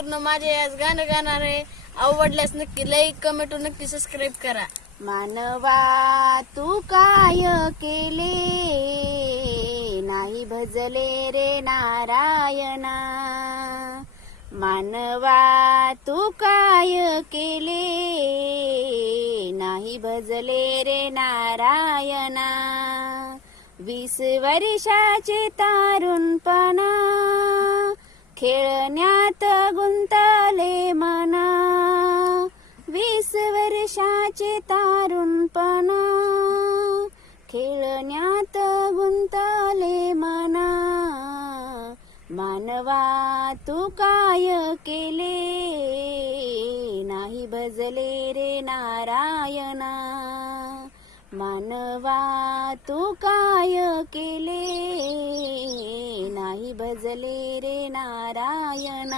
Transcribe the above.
माझे आज गाणं गाणार आहे. आवडल्यास नक्की लाईक कमेंट नक्की सबस्क्राईब करा. मानवा तू काय केले, नाही भजले रे नारायणा. मानवा तू काय केले, नाही भजले रे नारायणा. 20 वर्षाचे तारुणपणा, खेळण्यात गुंतले मना. 20 वर्षाचे तारुणपणा, खेळण्यात गुंतले मना. मानवा तू काय केले, नाही भजले रे नारायणा. मानवा तू काय केले, नाही भजले रे नारायणा.